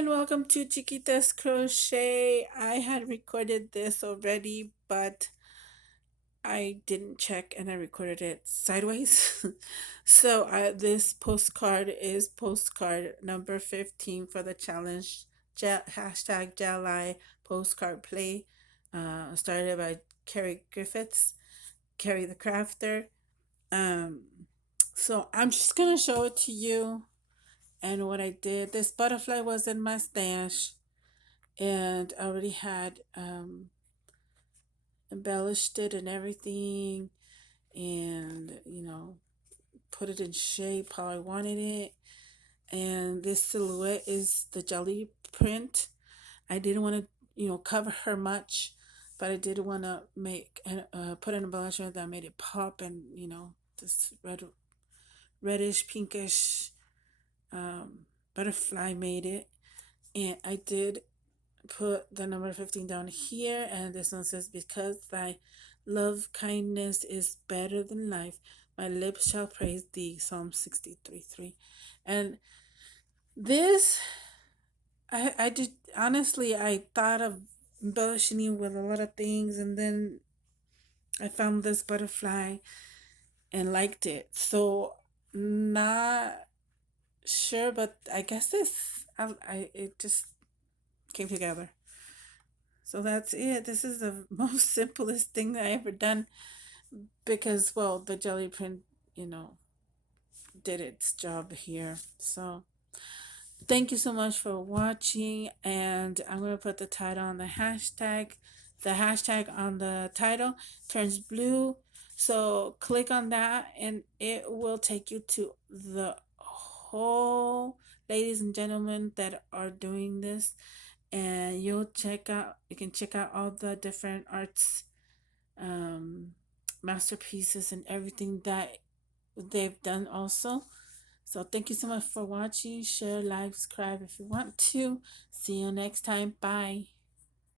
and welcome to Chiquita's Crochet. I had recorded this already, but I didn't check and I recorded it sideways. This postcard is postcard number 15 for the challenge. Hashtag July postcard play. Started by Carrie Griffiths, Carrie the Crafter. Um, so I'm just gonna show it to you and what I did. This butterfly was in my stash and I already had embellished it and everything, and put it in shape how I wanted it. And this silhouette is the jelly print. I didn't want to cover her much, but I did want to make and put an embellishment that made it pop, and this reddish pinkish butterfly made it. And I did put the number 15 down here, and this one says, because thy love kindness is better than life, my lips shall praise thee. Psalm 63:3. And this, I did, honestly, I thought of embellishing it with a lot of things, and then I found this butterfly and liked it. So not sure, but I guess I it just came together. So that's it. This is the most simplest thing that I ever done, because, well, the jelly print, you know, did its job here. So thank you so much for watching, and I'm going to put the title on the hashtag. The hashtag on the title turns blue. So click on that and it will take you to the whole ladies and gentlemen that are doing this, and you can check out all the different arts, um, masterpieces and everything that they've done also. So thank you so much for watching. Share, like, subscribe if you want to. See you next time. Bye.